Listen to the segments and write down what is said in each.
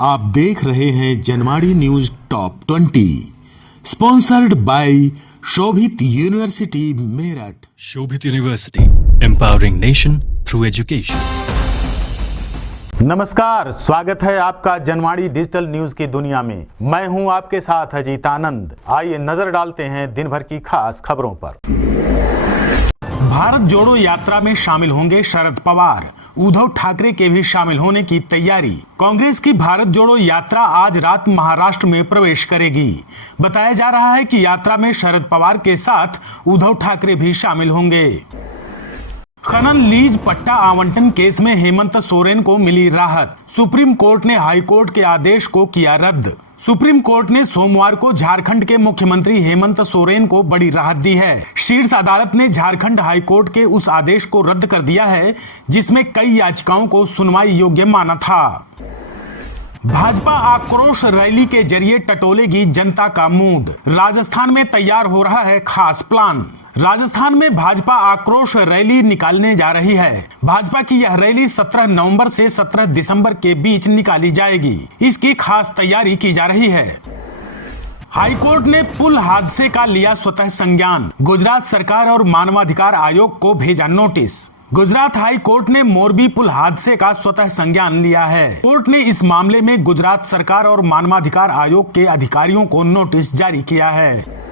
आप देख रहे हैं Janwadi news top 20 sponsored by Shobhit university Meerut. Shobhit university, empowering nation through education. नमस्कार, स्वागत है आपका जनवाड़ी डिजिटल न्यूज की दुनिया में। मैं हूं आपके साथ अजीत आनंद। आइए नजर डालते हैं दिन भर की खास खबरों पर। भारत जोड़ो यात्रा में शामिल होंगे शरद पवार, उद्धव ठाकरे के भी शामिल होने की तैयारी। कांग्रेस की भारत जोड़ो यात्रा आज रात महाराष्ट्र में प्रवेश करेगी। बताया जा रहा है कि यात्रा में शरद पवार के साथ उद्धव ठाकरे भी शामिल होंगे। खनन लीज पट्टा आवंटन केस में हेमंत सोरेन को मिली राहत। सुप्रीम कोर्ट ने हाई कोर्ट के आदेश को किया रद्द। सुप्रीम कोर्ट ने सोमवार को झारखंड के मुख्यमंत्री हेमंत सोरेन को बड़ी राहत दी है। शीर्ष अदालत ने झारखंड हाई कोर्ट के उस आदेश को रद्द कर दिया है जिसमें कई याचिकाओं को सुनवाई योग्य माना था। भाजपा आक्रोश रैली के जरिए टटोलेगी जनता का मूड। राजस्थान में तैयार हो रहा है खास प्लान। राजस्थान में भाजपा आक्रोश रैली निकालने जा रही है। भाजपा की यह रैली 17 नवंबर से 17 दिसंबर के बीच निकाली जाएगी। इसकी खास तैयारी की जा रही है। हाईकोर्ट ने पुल हादसे का लिया स्वतः संज्ञान। गुजरात सरकार और मानवाधिकार आयोग को भेजा नोटिस। गुजरात हाई कोर्ट ने मोरबी पुल हादसे का स्वतः संज्ञान लिया है। कोर्ट ने इस मामले में गुजरात सरकार और मानवाधिकार आयोग के अधिकारियों को नोटिस जारी किया है।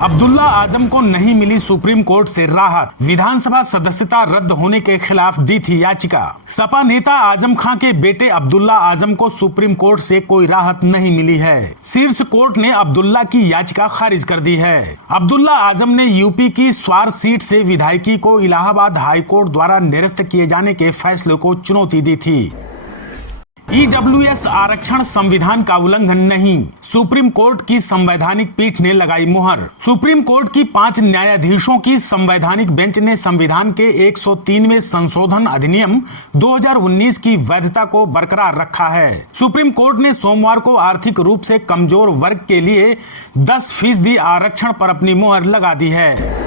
अब्दुल्ला आजम को नहीं मिली सुप्रीम कोर्ट से राहत। विधानसभा सदस्यता रद्द होने के खिलाफ दी थी याचिका। सपा नेता आजम खां के बेटे अब्दुल्ला आजम को सुप्रीम कोर्ट से कोई राहत नहीं मिली है। शीर्ष कोर्ट ने अब्दुल्ला की याचिका खारिज कर दी है। अब्दुल्ला आजम ने यूपी की स्वार सीट से विधायकी को इलाहाबाद हाई कोर्ट द्वारा निरस्त किए जाने के फैसले को चुनौती दी थी। ईडब्ल्यूएस आरक्षण संविधान का उल्लंघन नहीं, सुप्रीम कोर्ट की संवैधानिक पीठ ने लगाई मुहर। सुप्रीम कोर्ट की 5 न्यायाधीशों की संवैधानिक बेंच ने संविधान के 103वें संशोधन अधिनियम 2019 की वैधता को बरकरार रखा है। सुप्रीम कोर्ट ने सोमवार को आर्थिक रूप से कमजोर वर्ग के लिए 10% आरक्षण पर अपनी मुहर लगा दी है।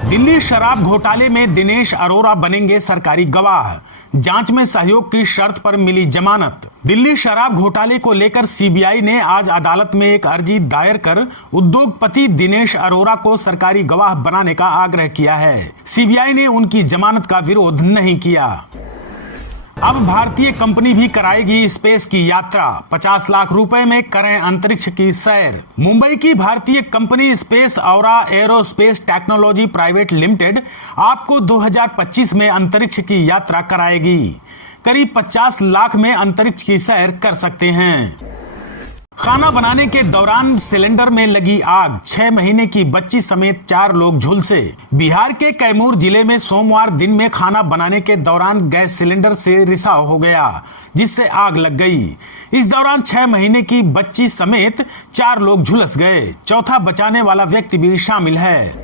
दिल्ली शराब घोटाले में दिनेश अरोरा बनेंगे सरकारी गवाह। जांच में सहयोग की शर्त पर मिली जमानत। दिल्ली शराब घोटाले को लेकर सीबीआई ने आज अदालत में एक अर्जी दायर कर उद्योगपति दिनेश अरोरा को सरकारी गवाह बनाने का आग्रह किया है। सीबीआई ने उनकी जमानत का विरोध नहीं किया। अब भारतीय कंपनी भी कराएगी स्पेस की यात्रा। 50 लाख रुपए में करें अंतरिक्ष की सैर। मुंबई की भारतीय कंपनी स्पेस औरा एरोस्पेस टेक्नोलॉजी प्राइवेट लिमिटेड आपको 2025 में अंतरिक्ष की यात्रा कराएगी। करीब 50 लाख में अंतरिक्ष की सैर कर सकते हैं। खाना बनाने के दौरान सिलेंडर में लगी आग, 6 महीने की बच्ची समेत 4 लोग झुलसे। बिहार के कैमूर जिले में सोमवार दिन में खाना बनाने के दौरान गैस सिलेंडर से रिसाव हो गया जिससे आग लग गई। इस दौरान 6 महीने की बच्ची समेत 4 लोग झुलस गए। चौथा बचाने वाला व्यक्ति भी शामिल है।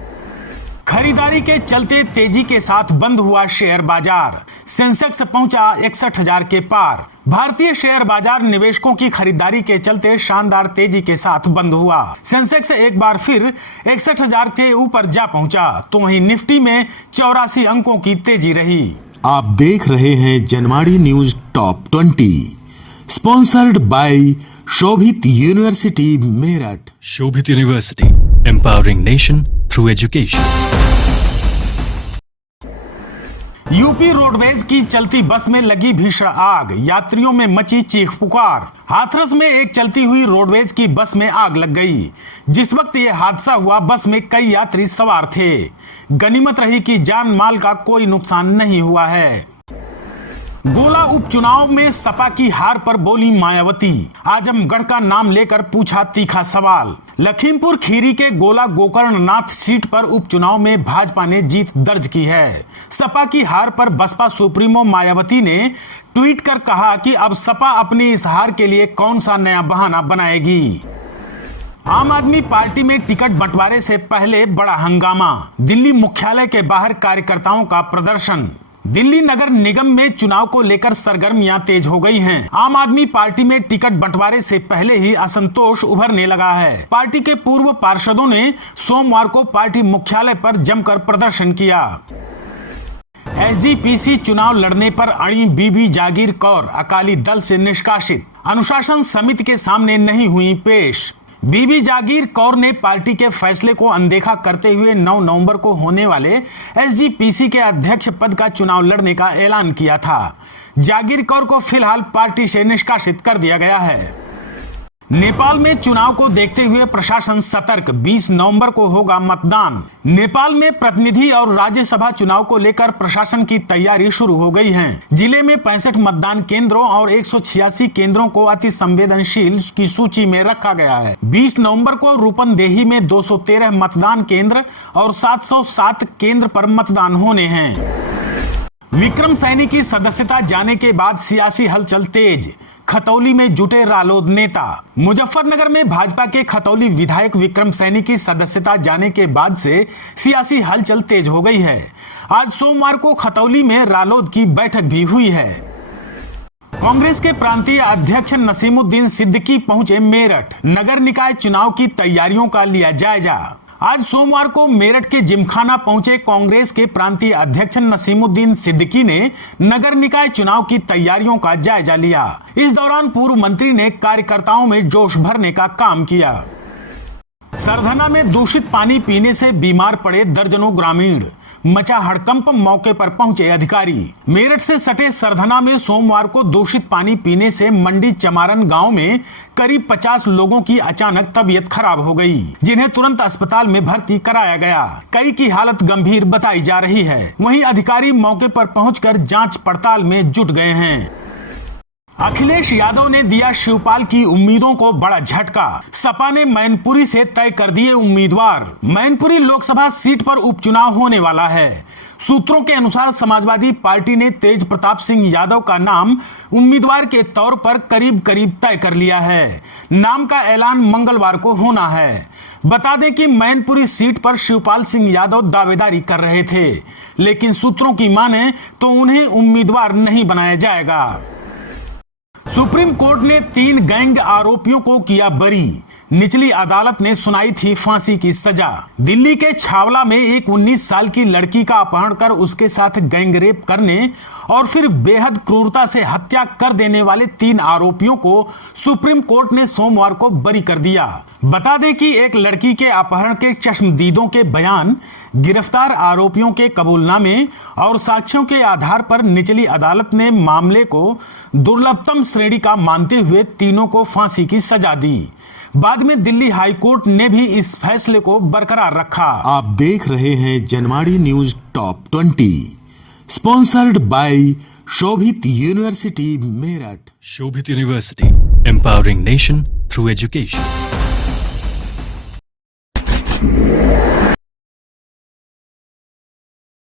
खरीदारी के चलते तेजी के साथ बंद हुआ शेयर बाजार। सेंसेक्स पहुंचा 61,000 के पार। भारतीय शेयर बाजार निवेशकों की खरीदारी के चलते शानदार तेजी के साथ बंद हुआ। सेंसेक्स एक बार फिर 61,000 के ऊपर जा पहुंचा तो वहीं निफ्टी में 84 अंकों की तेजी रही। आप देख रहे हैं Janwadi news top 20 sponsored by Shobhit university Meerut. Shobhit university, empowering nation through education. UP roadways की चलती बस में लगी भीषण आग, यात्रियों में मची चीख पुकार। हाथरस में एक चलती हुई रोडवेज की बस में आग लग गई। जिस वक्त यह हादसा हुआ बस में कई यात्री सवार थे। गनीमत रही कि जान माल का कोई नुकसान नहीं हुआ है। गोला उपचुनाव में सपा की हार पर बोली मायावती। आजमगढ़ का नाम लेकर पूछा तीखा सवाल। लखीमपुर खीरी के गोला गोकर्णनाथ सीट पर उपचुनाव में भाजपा ने जीत दर्ज की है। सपा की हार पर बसपा सुप्रीमो मायावती ने ट्वीट कर कहा कि अब सपा अपनी इस हार के लिए कौन सा नया बहाना बनाएगी। आम आदमी पार्टी में टिकट बंटवारे से पहले बड़ा हंगामा। दिल्ली मुख्यालय के बाहर कार्यकर्ताओं का प्रदर्शन। दिल्ली नगर निगम में चुनाव को लेकर सरगर्मियां तेज हो गई हैं। आम आदमी पार्टी में टिकट बंटवारे से पहले ही असंतोष उभरने लगा है। पार्टी के पूर्व पार्षदों ने सोमवार को पार्टी मुख्यालय पर जमकर प्रदर्शन किया। एसजीपीसी चुनाव लड़ने पर अड़ी बीबी जागीर कौर अकाली दल से निष्कासित, अनुशासन समिति के सामने नहीं हुई पेश। बीबी जागीर कौर ने पार्टी के फैसले को अनदेखा करते हुए 9 नवंबर को होने वाले एसजीपीसी के अध्यक्ष पद का चुनाव लड़ने का ऐलान किया था। जागीर कौर को फिलहाल पार्टी से निष्कासित कर दिया गया है। नेपाल में चुनाव को देखते हुए प्रशासन सतर्क, 20 नवंबर को होगा मतदान। नेपाल में प्रतिनिधि और राज्यसभा चुनाव को लेकर प्रशासन की तैयारी शुरू हो गई है। जिले में 65 मतदान केंद्रों और 186 केंद्रों को अति संवेदनशील की सूची में रखा गया है। 20 नवंबर को रूपनदेही में 213 मतदान केंद्र और 707 केंद्र पर मतदान होने हैं। विक्रम सैनी की सदस्यता जाने के बाद सियासी हलचल तेज, खतौली में जुटे रालोद नेता। मुजफ्फरनगर में भाजपा के खतौली विधायक विक्रम सैनी की सदस्यता जाने के बाद से सियासी हलचल तेज हो गई है। आज सोमवार को खतौली में रालोद की बैठक भी हुई है। कांग्रेस के प्रांतीय अध्यक्ष नसीमुद्दीन सिद्दीकी पहुंचे मेरठ, नगर निकाय चुनाव की तैयारियों का लिया जायजा। आज सोमवार को मेरठ के जिमखाना पहुंचे कांग्रेस के प्रांतीय अध्यक्ष नसीमुद्दीन सिद्दीकी ने नगर निकाय चुनाव की तैयारियों का जायजा लिया। इस दौरान पूर्व मंत्री ने कार्यकर्ताओं में जोश भरने का काम किया। सरधना में दूषित पानी पीने से बीमार पड़े दर्जनों ग्रामीण, मचा हड़कंप, मौके पर पहुंचे अधिकारी। मेरठ से सटे सरधना में सोमवार को दूषित पानी पीने से मंडी चमारन गांव में करीब 50 लोगों की अचानक तबीयत खराब हो गई, जिन्हें तुरंत अस्पताल में भर्ती कराया गया। कई की हालत गंभीर बताई जा रही है। वहीं अधिकारी मौके पर पहुंचकर जांच पड़ताल में जुट गए हैं। अखिलेश यादव ने दिया शिवपाल की उम्मीदों को बड़ा झटका, सपा ने मैनपुरी से तय कर दिए उम्मीदवार। मैनपुरी लोकसभा सीट पर उपचुनाव होने वाला है। सूत्रों के अनुसार समाजवादी पार्टी ने तेज प्रताप सिंह यादव का नाम उम्मीदवार के तौर पर करीब तय कर लिया है। नाम का ऐलान मंगलवार को होना है। बता दें कि मैनपुरी सीट पर शिवपाल सिंह यादव दावेदारी कर रहे थे, लेकिन सूत्रों की माने तो उन्हें उम्मीदवार नहीं बनाया जाएगा। सुप्रीम कोर्ट ने 3 गैंग आरोपियों को किया बरी। निचली अदालत ने सुनाई थी फांसी की सजा। दिल्ली के छावला में एक 19 साल की लड़की का अपहरण कर उसके साथ गैंग रेप करने और फिर बेहद क्रूरता से हत्या कर देने वाले 3 आरोपियों को सुप्रीम कोर्ट ने सोमवार को बरी कर दिया। बता दें कि एक लड़की के अपहरण के चश्मदीदों के बयान, गिरफ्तार आरोपियों के कबूलनामे और साक्ष्यों के आधार पर निचली अदालत ने मामले को दुर्लभतम श्रेणी का मानते हुए तीनों को फांसी की सजा दी। बाद में दिल्ली हाई कोर्ट ने भी इस फैसले को बरकरार रखा। आप देख रहे हैं Janmadi news top 20, sponsored by Shobhit university Meerut. Shobhit University, empowering nation through education.